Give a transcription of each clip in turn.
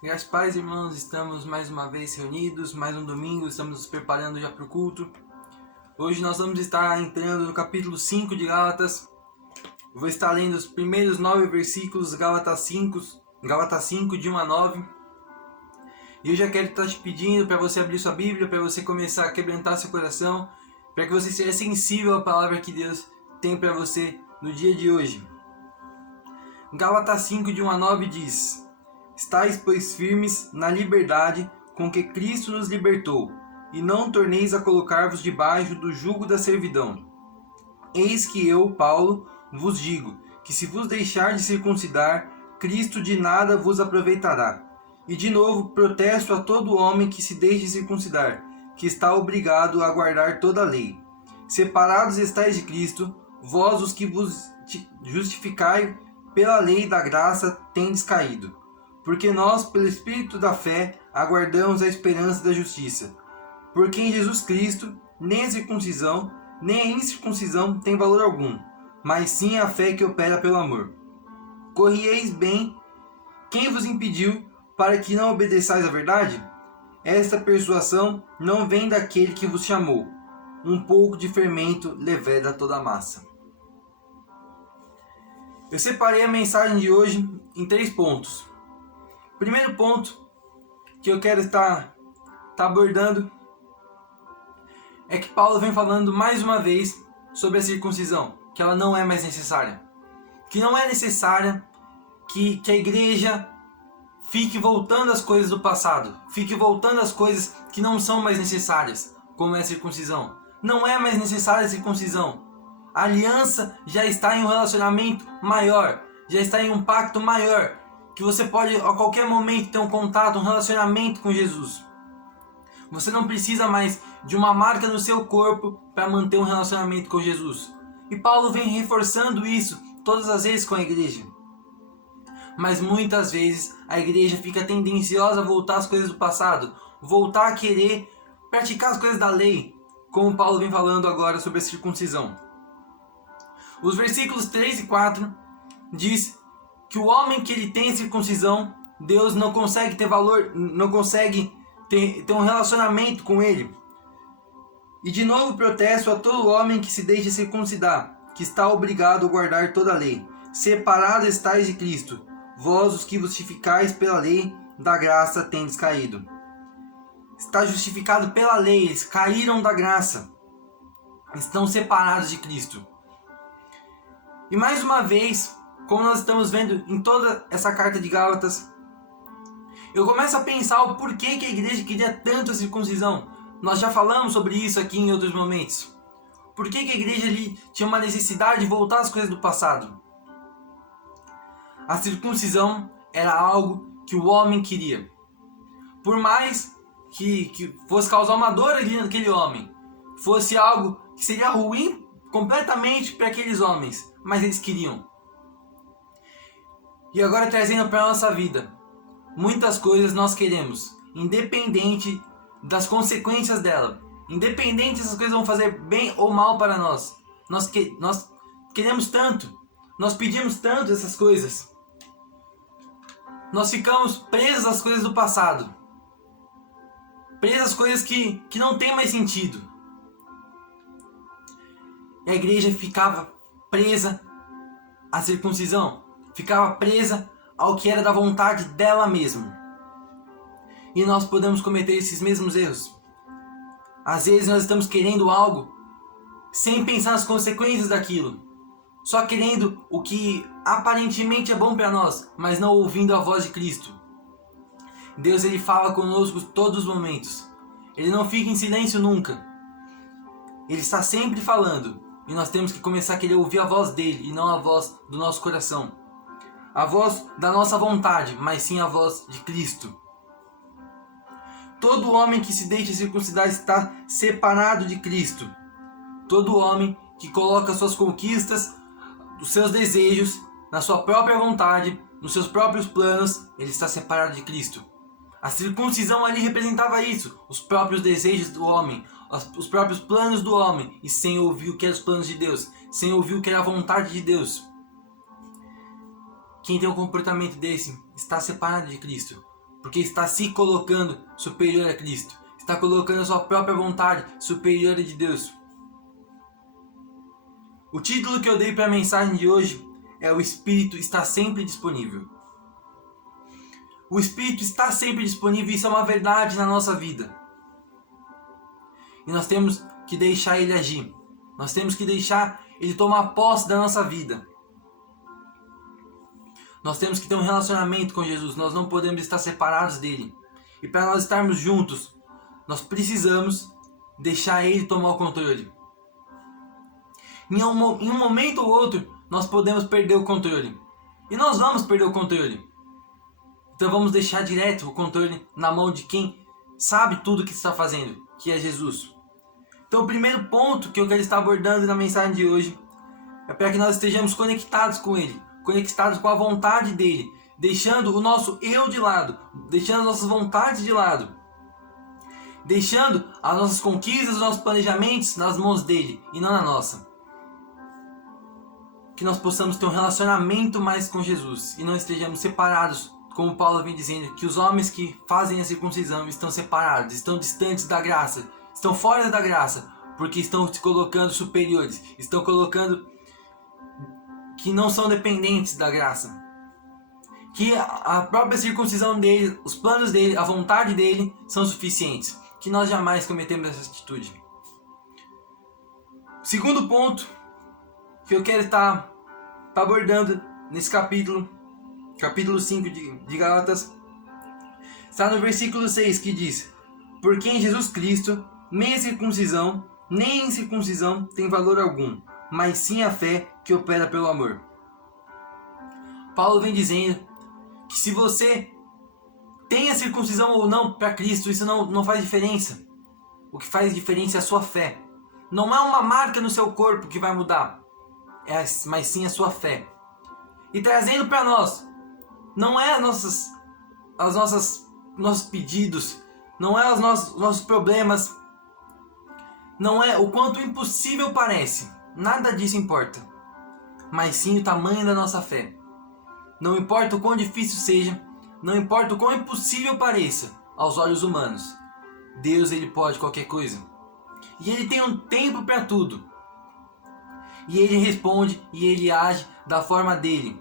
Graças a paz, irmãos, estamos mais uma vez reunidos, mais um domingo, estamos nos preparando já para o culto. Hoje nós vamos estar entrando no capítulo 5 de Gálatas. Eu vou estar lendo os primeiros 9 versículos, Gálatas 5 de 1 a 9. E eu já quero estar te pedindo para você abrir sua Bíblia, para você começar a quebrantar seu coração, para que você seja sensível à palavra que Deus tem para você no dia de hoje. Gálatas 5 de 1 a 9 diz: Estais, pois, firmes na liberdade com que Cristo nos libertou, e não torneis a colocar-vos debaixo do jugo da servidão. Eis que eu, Paulo, vos digo, que se vos deixar de circuncidar, Cristo de nada vos aproveitará. E de novo protesto a todo homem que se deixe circuncidar, que está obrigado a guardar toda a lei. Separados estáis de Cristo, vós os que vos justificai pela lei da graça tendes caído. Porque nós, pelo Espírito da fé, aguardamos a esperança da justiça. Porque em Jesus Cristo, nem a circuncisão, nem a incircuncisão tem valor algum, mas sim a fé que opera pelo amor. Corrieis bem quem vos impediu para que não obedeçais à verdade? Esta persuasão não vem daquele que vos chamou. Um pouco de fermento leveda toda a massa. Eu separei a mensagem de hoje em 3 pontos. Primeiro ponto que eu quero estar abordando é que Paulo vem falando mais uma vez sobre a circuncisão, que ela não é mais necessária. Que não é necessária que a igreja fique voltando às coisas do passado, fique voltando às coisas que não são mais necessárias, como é a circuncisão. Não é mais necessária a circuncisão. A aliança já está em um relacionamento maior, já está em um pacto maior, que você pode a qualquer momento ter um contato, um relacionamento com Jesus. Você não precisa mais de uma marca no seu corpo para manter um relacionamento com Jesus. E Paulo vem reforçando isso todas as vezes com a igreja. Mas muitas vezes a igreja fica tendenciosa a voltar às coisas do passado, voltar a querer praticar as coisas da lei, como Paulo vem falando agora sobre a circuncisão. Os versículos 3 e 4 diz que o homem que ele tem circuncisão, Deus não consegue ter valor, não consegue ter um relacionamento com ele. E de novo protesto a todo homem que se deixa circuncidar, que está obrigado a guardar toda a lei. Separados estáis de Cristo, vós os que vos justificais pela lei da graça tendes caído. Está justificado pela lei, eles caíram da graça, estão separados de Cristo. E mais uma vez, como nós estamos vendo em toda essa carta de Gálatas, eu começo a pensar o porquê que a igreja queria tanto a circuncisão. Nós já falamos sobre isso aqui em outros momentos. Por que a igreja ali tinha uma necessidade de voltar às coisas do passado? A circuncisão era algo que o homem queria. Por mais que fosse causar uma dor ali naquele homem, fosse algo que seria ruim completamente para aqueles homens, mas eles queriam. E agora trazendo para a nossa vida, muitas coisas nós queremos, independente das consequências dela, independente se essas coisas vão fazer bem ou mal para nós. Nós queremos tanto, nós pedimos tanto essas coisas. Nós ficamos presos às coisas do passado, presos às coisas que não tem mais sentido. E a igreja ficava presa à circuncisão, ficava presa ao que era da vontade dela mesma. E nós podemos cometer esses mesmos erros. Às vezes nós estamos querendo algo sem pensar nas consequências daquilo, só querendo o que aparentemente é bom para nós, mas não ouvindo a voz de Cristo. Deus, ele fala conosco todos os momentos. Ele não fica em silêncio nunca. Ele está sempre falando. E nós temos que começar a querer ouvir a voz dele e não a voz do nosso coração. A voz da nossa vontade, mas sim a voz de Cristo. Todo homem que se deixa circuncidar está separado de Cristo. Todo homem que coloca suas conquistas, os seus desejos, na sua própria vontade, nos seus próprios planos, ele está separado de Cristo. A circuncisão ali representava isso, os próprios desejos do homem, os próprios planos do homem, e sem ouvir o que eram os planos de Deus, sem ouvir o que era a vontade de Deus. Quem tem um comportamento desse está separado de Cristo. porque está se colocando superior a Cristo, está colocando a sua própria vontade superior a de Deus. O título que eu dei para a mensagem de hoje é: o Espírito está sempre disponível. O Espírito está sempre disponível e isso é uma verdade na nossa vida. E nós temos que deixar Ele agir. Nós temos que deixar Ele tomar posse da nossa vida. Nós temos que ter um relacionamento com Jesus. Nós não podemos estar separados dele. E para nós estarmos juntos, nós precisamos deixar Ele tomar o controle. Em um momento ou outro, nós podemos perder o controle. E nós vamos perder o controle. Então vamos deixar direto o controle na mão de quem sabe tudo o que está fazendo, que é Jesus. Então o primeiro ponto que eu quero estar abordando na mensagem de hoje é para que nós estejamos conectados com Ele, conectados com a vontade dEle, deixando o nosso eu de lado, deixando as nossas vontades de lado, deixando as nossas conquistas, os nossos planejamentos nas mãos dEle e não na nossa. Que nós possamos ter um relacionamento mais com Jesus e não estejamos separados, como Paulo vem dizendo, que os homens que fazem a circuncisão estão separados, estão distantes da graça, estão fora da graça, porque estão se colocando superiores, estão colocando que não são dependentes da graça. Que a própria circuncisão dele, os planos dele, a vontade dele são suficientes. Que nós jamais cometemos essa atitude. Segundo ponto que eu quero estar abordando nesse capítulo 5 de Gálatas, está no versículo 6, que diz: porque em Jesus Cristo nem a circuncisão, nem a incircuncisão tem valor algum, mas sim a fé que opera pelo amor. Paulo vem dizendo que se você tem a circuncisão ou não para Cristo, isso não faz diferença. O que faz diferença é a sua fé. Não é uma marca no seu corpo que vai mudar, mas sim a sua fé. E trazendo para nós, não é nossos pedidos, não é os nossos problemas, não é o quanto impossível parece, nada disso importa, mas sim o tamanho da nossa fé. Não importa o quão difícil seja, não importa o quão impossível pareça aos olhos humanos, Deus, Ele pode qualquer coisa. E Ele tem um tempo para tudo. E Ele responde e Ele age da forma dEle.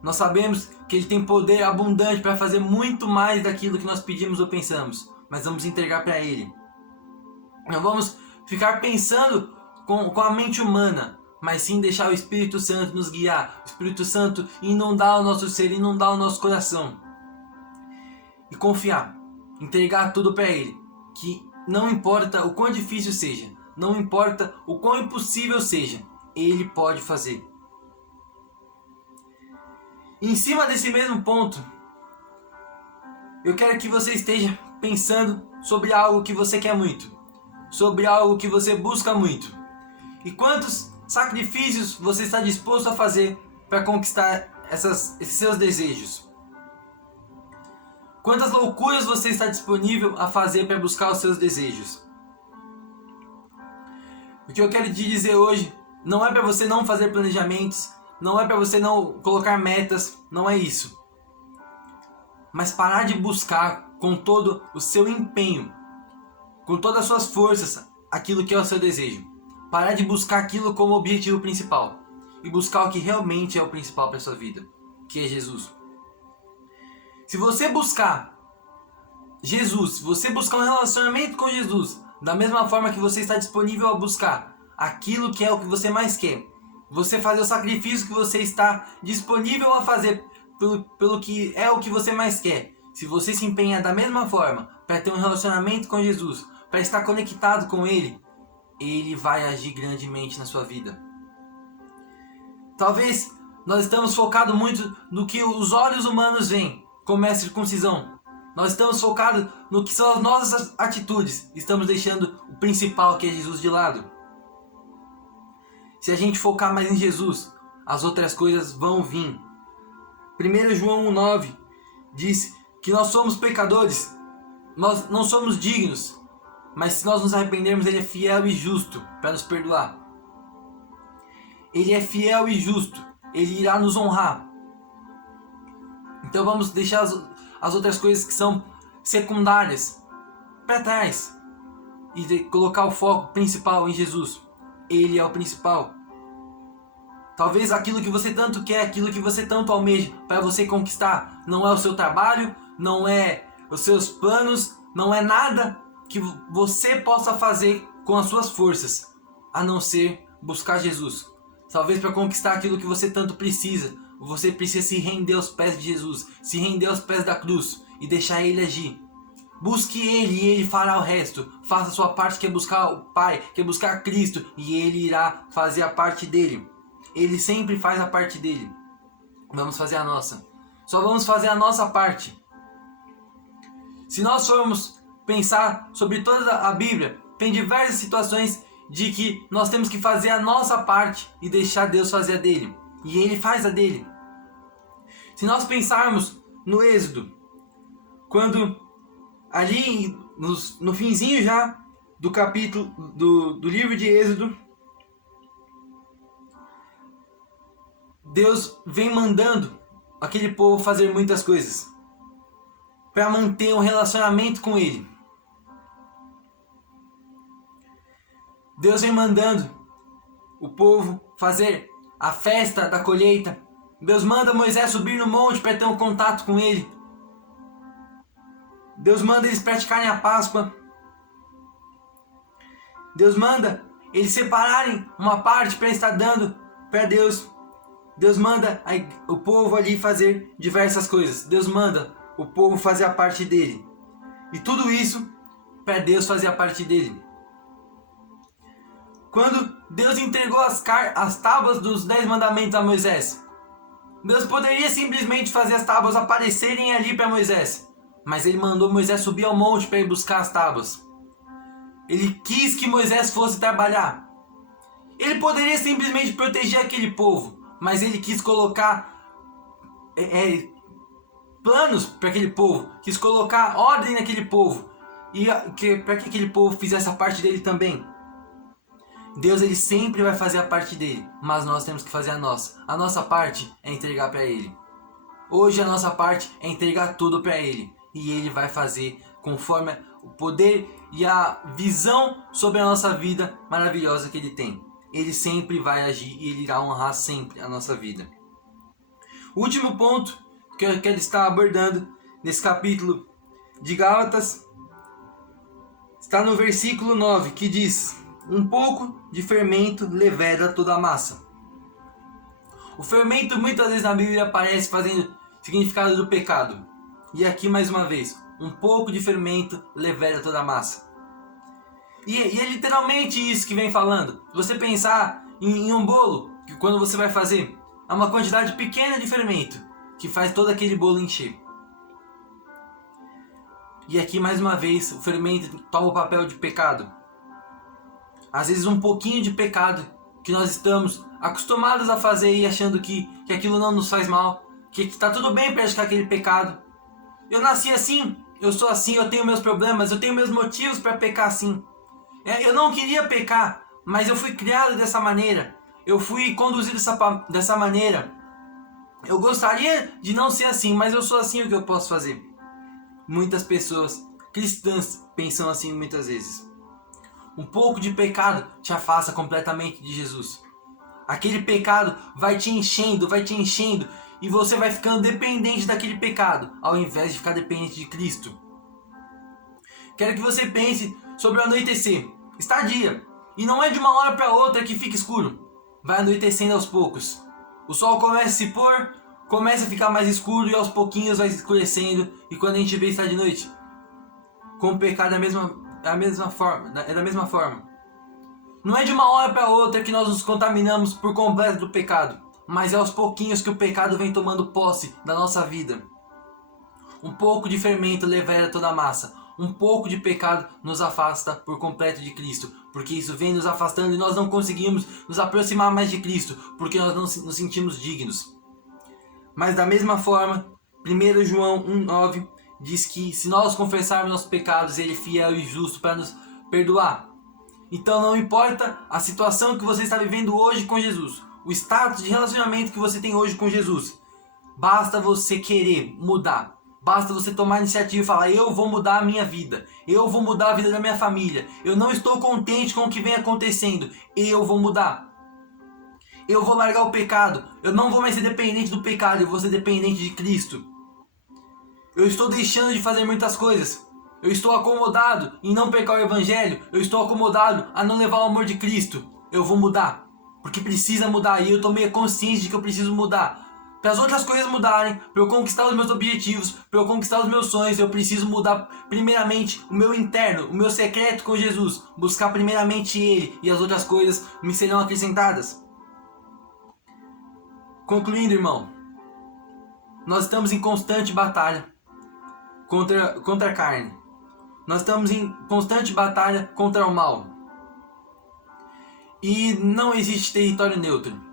Nós sabemos que Ele tem poder abundante para fazer muito mais daquilo que nós pedimos ou pensamos, mas vamos entregar para Ele. Não vamos ficar pensando com a mente humana, mas sim deixar o Espírito Santo nos guiar, o Espírito Santo inundar o nosso ser, inundar o nosso coração. E confiar, entregar tudo para Ele, que não importa o quão difícil seja, não importa o quão impossível seja, Ele pode fazer. Em cima desse mesmo ponto, eu quero que você esteja pensando sobre algo que você quer muito, sobre algo que você busca muito. E quantos sacrifícios você está disposto a fazer para conquistar esses seus desejos? Quantas loucuras você está disponível a fazer para buscar os seus desejos? O que eu quero te dizer hoje não é para você não fazer planejamentos, não é para você não colocar metas, não é isso. Mas parar de buscar com todo o seu empenho, com todas as suas forças, aquilo que é o seu desejo. Parar de buscar aquilo como objetivo principal e buscar o que realmente é o principal para a sua vida, que é Jesus. Se você buscar Jesus, se você buscar um relacionamento com Jesus, da mesma forma que você está disponível a buscar aquilo que é o que você mais quer, você fazer o sacrifício que você está disponível a fazer pelo que é o que você mais quer, se você se empenhar da mesma forma para ter um relacionamento com Jesus, para estar conectado com Ele, Ele vai agir grandemente na sua vida. Talvez nós estamos focados muito no que os olhos humanos veem, como é a circuncisão. Nós estamos focados no que são as nossas atitudes. Estamos deixando o principal, que é Jesus, de lado. Se a gente focar mais em Jesus, as outras coisas vão vir. 1 João 1,9 diz que nós somos pecadores, nós não somos dignos, mas se nós nos arrependermos, Ele é fiel e justo para nos perdoar. Ele é fiel e justo, Ele irá nos honrar. Então vamos deixar as outras coisas que são secundárias para trás e colocar o foco principal em Jesus. Ele é o principal. Talvez aquilo que você tanto quer, aquilo que você tanto almeja para você conquistar, não é o seu trabalho, não é os seus planos, não é nada que você possa fazer com as suas forças, a não ser buscar Jesus. Talvez para conquistar aquilo que você tanto precisa, você precisa se render aos pés de Jesus, se render aos pés da cruz e deixar Ele agir. Busque Ele e Ele fará o resto. Faça a sua parte, que é buscar o Pai, que é buscar Cristo, e Ele irá fazer a parte dele. Ele sempre faz a parte dele. Vamos fazer a nossa. Só vamos fazer a nossa parte. Se nós formos pensar sobre toda a Bíblia, tem diversas situações de que nós temos que fazer a nossa parte e deixar Deus fazer a dele. E Ele faz a dele. Se nós pensarmos no Êxodo, quando ali no finzinho já do capítulo do livro de Êxodo, Deus vem mandando aquele povo fazer muitas coisas para manter um relacionamento com Ele. Deus vem mandando o povo fazer a festa da colheita. Deus manda Moisés subir no monte para ter um contato com Ele. Deus manda eles praticarem a Páscoa. Deus manda eles separarem uma parte para estar dando para Deus. Deus manda o povo ali fazer diversas coisas. Deus manda o povo fazer a parte dele. E tudo isso para Deus fazer a parte dele. Quando Deus entregou as tábuas dos 10 mandamentos a Moisés, Deus poderia simplesmente fazer as tábuas aparecerem ali para Moisés. Mas Ele mandou Moisés subir ao monte para ir buscar as tábuas. Ele quis que Moisés fosse trabalhar. Ele poderia simplesmente proteger aquele povo, mas Ele quis colocar planos para aquele povo, quis colocar ordem naquele povo, e para que aquele povo fizesse a parte dele também. Deus, Ele sempre vai fazer a parte dele, mas nós temos que fazer a nossa. A nossa parte é entregar para Ele. Hoje a nossa parte é entregar tudo para Ele, e Ele vai fazer conforme o poder e a visão sobre a nossa vida maravilhosa que Ele tem. Ele sempre vai agir e Ele irá honrar sempre a nossa vida. O último ponto que eu quero estar abordando nesse capítulo de Gálatas está no versículo 9, que diz: um pouco de fermento leveda toda a massa. O fermento muitas vezes na Bíblia aparece fazendo significado do pecado. E aqui mais uma vez, um pouco de fermento leveda toda a massa. E é literalmente isso que vem falando. Se você pensar em um bolo, que quando você vai fazer, há uma quantidade pequena de fermento que faz todo aquele bolo encher. E aqui mais uma vez, o fermento toma o papel de pecado. Às vezes um pouquinho de pecado que nós estamos acostumados a fazer e achando que aquilo não nos faz mal, que está tudo bem praticar aquele pecado. Eu nasci assim, eu sou assim, eu tenho meus problemas, eu tenho meus motivos para pecar assim. Eu não queria pecar, mas eu fui criado dessa maneira. Eu fui conduzido dessa maneira. Eu gostaria de não ser assim, mas eu sou assim, o que eu posso fazer? Muitas pessoas cristãs pensam assim muitas vezes. Um pouco de pecado te afasta completamente de Jesus. Aquele pecado vai te enchendo, e você vai ficando dependente daquele pecado, ao invés de ficar dependente de Cristo. Quero que você pense sobre o anoitecer. Está dia, e não é de uma hora para outra que fica escuro. Vai anoitecendo aos poucos. O sol começa a se pôr, começa a ficar mais escuro e aos pouquinhos vai escurecendo. E quando a gente vê está de noite, com o pecado é da mesma forma. Não é de uma hora para outra que nós nos contaminamos por completo do pecado, mas é aos pouquinhos que o pecado vem tomando posse da nossa vida. Um pouco de fermento leveda toda a massa. Um pouco de pecado nos afasta por completo de Cristo, porque isso vem nos afastando e nós não conseguimos nos aproximar mais de Cristo, porque nós não nos sentimos dignos. Mas da mesma forma, 1 João 1,9 diz que se nós confessarmos nossos pecados, Ele é fiel e justo para nos perdoar. Então não importa a situação que você está vivendo hoje com Jesus, o status de relacionamento que você tem hoje com Jesus, Basta você querer mudar. Basta você tomar a iniciativa e falar: eu vou mudar a minha vida. Eu vou mudar a vida da minha família. Eu não estou contente com o que vem acontecendo. Eu vou mudar. Eu vou largar o pecado. Eu não vou mais ser dependente do pecado. Eu vou ser dependente de Cristo. Eu estou deixando de fazer muitas coisas. Eu estou acomodado em não pecar o evangelho. Eu estou acomodado a não levar o amor de Cristo. Eu vou mudar. Porque precisa mudar. E eu tomei a consciência de que eu preciso mudar. Para as outras coisas mudarem, para eu conquistar os meus objetivos, para eu conquistar os meus sonhos, eu preciso mudar primeiramente o meu interno, o meu secreto com Jesus. Buscar primeiramente Ele, e as outras coisas me serão acrescentadas. Concluindo, irmão, nós estamos em constante batalha contra a carne. Nós estamos em constante batalha contra o mal. E não existe território neutro.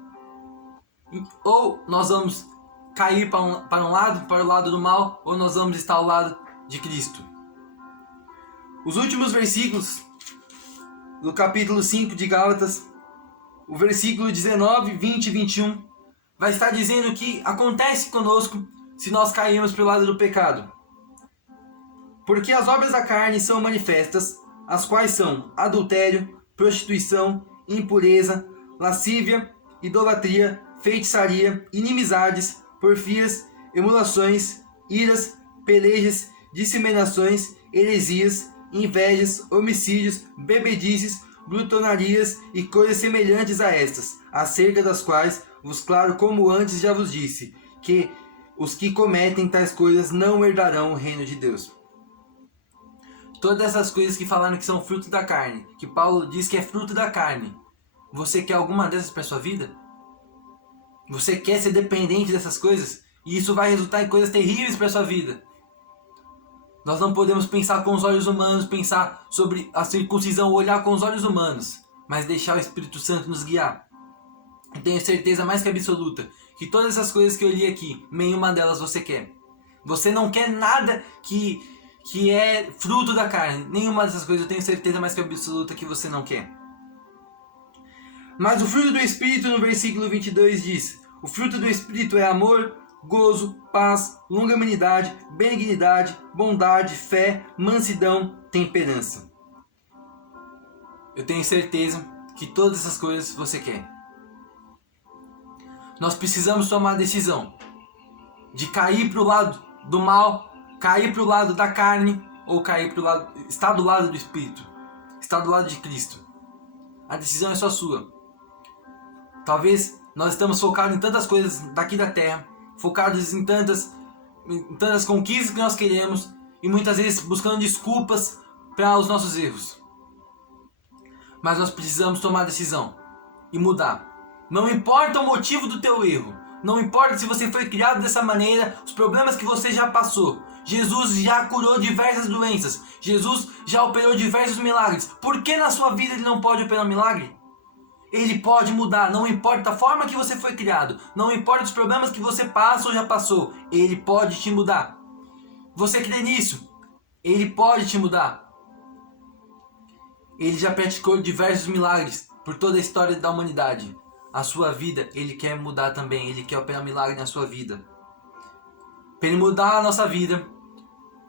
Ou nós vamos cair para o lado do mal, ou nós vamos estar ao lado de Cristo. Os últimos versículos do capítulo 5 de Gálatas, o versículo 19, 20 e 21, vai estar dizendo o que acontece conosco se nós cairmos para o lado do pecado. Porque as obras da carne são manifestas, as quais são adultério, prostituição, impureza, lascívia, idolatria, feitiçaria, inimizades, porfias, emulações, iras, pelejas, disseminações, heresias, invejas, homicídios, bebedices, glutonarias e coisas semelhantes a estas, acerca das quais vos claro como antes já vos disse, que os que cometem tais coisas não herdarão o reino de Deus. Todas essas coisas que falaram que são fruto da carne, que Paulo diz que é fruto da carne, você quer alguma dessas para sua vida? Você quer ser dependente dessas coisas? E isso vai resultar em coisas terríveis para sua vida. Nós não podemos pensar com os olhos humanos, pensar sobre a circuncisão, olhar com os olhos humanos, mas deixar o Espírito Santo nos guiar. Eu tenho certeza mais que absoluta que todas essas coisas que eu li aqui, nenhuma delas você quer. Você não quer nada que é fruto da carne. Nenhuma dessas coisas eu tenho certeza mais que absoluta que você não quer. Mas o fruto do Espírito, no versículo 22, diz: o fruto do Espírito é amor, gozo, paz, longanimidade, benignidade, bondade, fé, mansidão, temperança. Eu tenho certeza que todas essas coisas você quer. Nós precisamos tomar a decisão de cair para o lado do mal, cair para o lado da carne, ou cair para o lado, estar do lado do Espírito, estar do lado de Cristo. A decisão é só sua. Talvez nós estamos focados em tantas coisas daqui da terra, focados em tantas conquistas que nós queremos, e muitas vezes buscando desculpas para os nossos erros. Mas nós precisamos tomar a decisão e mudar. Não importa o motivo do teu erro, não importa se você foi criado dessa maneira, os problemas que você já passou. Jesus já curou diversas doenças, Jesus já operou diversos milagres. Por que na sua vida Ele não pode operar um milagre? Ele pode mudar, não importa a forma que você foi criado, não importa os problemas que você passa ou já passou, Ele pode te mudar. Você crê nisso? Ele pode te mudar. Ele já praticou diversos milagres por toda a história da humanidade. A sua vida, Ele quer mudar também, Ele quer operar um milagre na sua vida. Para Ele mudar a nossa vida,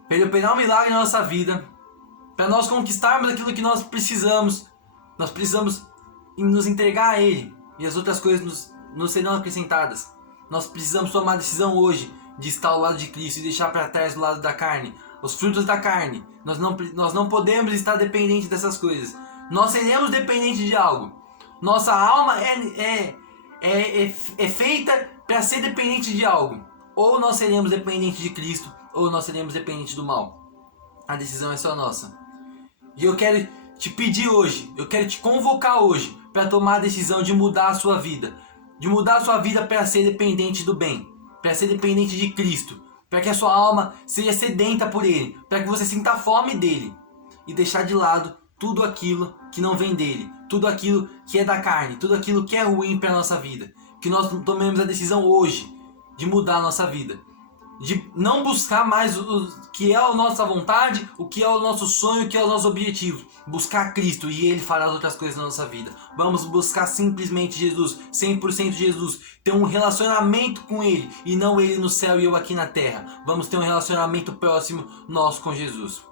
para Ele operar um milagre na nossa vida, para nós conquistarmos aquilo que nós precisamos nos entregar a Ele, e as outras coisas nos serão acrescentadas. Nós precisamos tomar a decisão hoje de estar ao lado de Cristo e deixar para trás do lado da carne, os frutos da carne. Nós não podemos estar dependentes dessas coisas. Nós seremos dependentes de algo. Nossa alma é feita para ser dependente de algo. Ou nós seremos dependentes de Cristo, ou nós seremos dependentes do mal. A decisão é só nossa. E eu quero te pedir hoje, eu quero te convocar hoje para tomar a decisão de mudar a sua vida. De mudar a sua vida para ser dependente do bem, para ser dependente de Cristo, para que a sua alma seja sedenta por Ele, para que você sinta a fome dEle e deixar de lado tudo aquilo que não vem dEle, tudo aquilo que é da carne, tudo aquilo que é ruim para a nossa vida. Que nós tomemos a decisão hoje de mudar a nossa vida. de não buscar mais o que é a nossa vontade, o que é o nosso sonho, o que é o nosso objetivo. Buscar Cristo e Ele fará as outras coisas na nossa vida. Vamos buscar simplesmente Jesus, 100% Jesus. Ter um relacionamento com Ele e não Ele no céu e eu aqui na terra. Vamos ter um relacionamento próximo nosso com Jesus.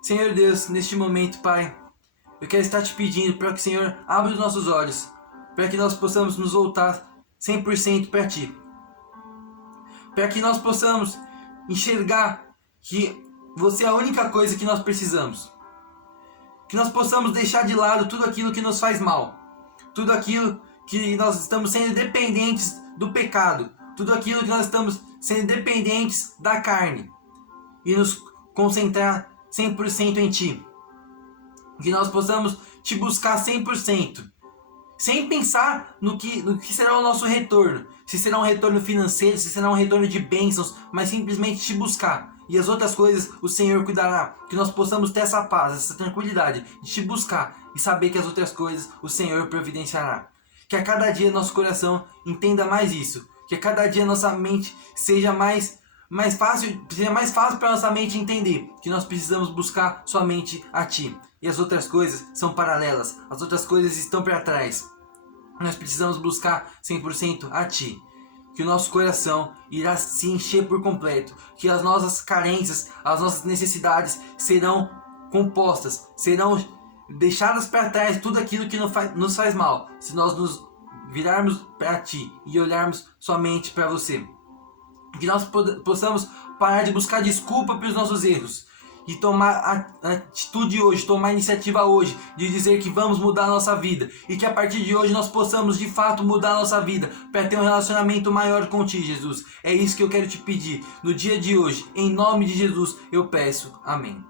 Senhor Deus, neste momento, Pai, eu quero estar te pedindo para que o Senhor abra os nossos olhos, para que nós possamos nos voltar 100% para Ti. Para que nós possamos enxergar que você é a única coisa que nós precisamos. Que nós possamos deixar de lado tudo aquilo que nos faz mal. Tudo aquilo que nós estamos sendo dependentes do pecado. Tudo aquilo que nós estamos sendo dependentes da carne. E nos concentrar 100% em Ti. Que nós possamos Te buscar 100%. Sem pensar no que será o nosso retorno. Se será um retorno financeiro, se será um retorno de bênçãos, mas simplesmente Te buscar. E as outras coisas o Senhor cuidará. Que nós possamos ter essa paz, essa tranquilidade de Te buscar e saber que as outras coisas o Senhor providenciará. Que a cada dia nosso coração entenda mais isso. Que a cada dia nossa mente seja mais fácil para nossa mente entender que nós precisamos buscar somente a Ti. E as outras coisas são paralelas, as outras coisas estão para trás. Nós precisamos buscar 100% a Ti. Que o nosso coração irá se encher por completo. Que as nossas carências, as nossas necessidades serão compostas, serão deixadas para trás tudo aquilo que nos faz mal. Se nós nos virarmos para Ti e olharmos somente para Você. Que nós possamos parar de buscar desculpa pelos nossos erros. E tomar a atitude hoje, tomar a iniciativa hoje, de dizer que vamos mudar a nossa vida. E que a partir de hoje nós possamos de fato mudar a nossa vida, para ter um relacionamento maior com Ti, Jesus. É isso que eu quero Te pedir no dia de hoje. Em nome de Jesus eu peço. Amém.